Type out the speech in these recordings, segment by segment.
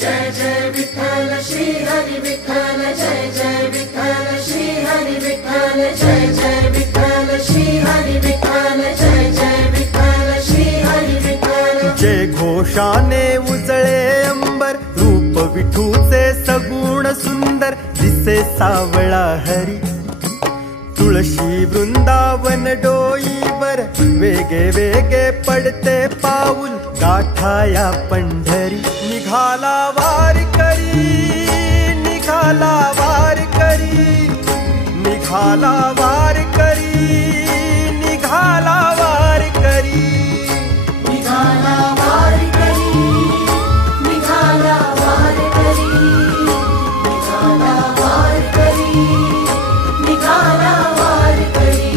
जय जय विठ्ठल श्री हरी विठ्ठल, जय जय विठ्ठल श्री हरी विठ्ठल, जय जय विठ्ठल श्री हरी विठ्ठल, जय जय विठ्ठल श्री हरी विठ्ठल। जय घोषाने उजळे अंबर, रूप विठूचे सगुण सुंदर, दिसे सावळा हरी। तुळशी वृंदावन डोईवर, वेगे वेगे पडते पाऊल, गाठाया पंढरी। निघाला वारकरी, निघाला वारकरी, निघाला वारकरी, निघाला वारकरी, निघाला वारकरी, निघाला वारकरी, निघाला वारकरी, निघाला वारकरी।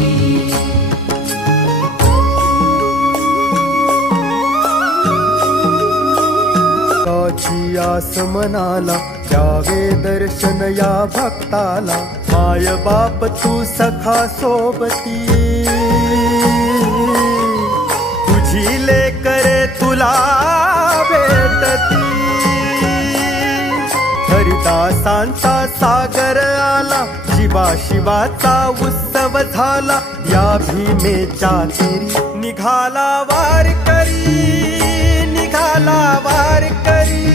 काची आस मनाला, द्यावे दर्शन या भक्ताला, माय बाप तू सखा सोबती। तुझी लेकरे तुला भेटती, हरिदासांचा सागर आला, शिवा शिवाचा उत्सव झाला, या भीमेच्या तेरी। निघाला वारकरी, निघाला वारकरी,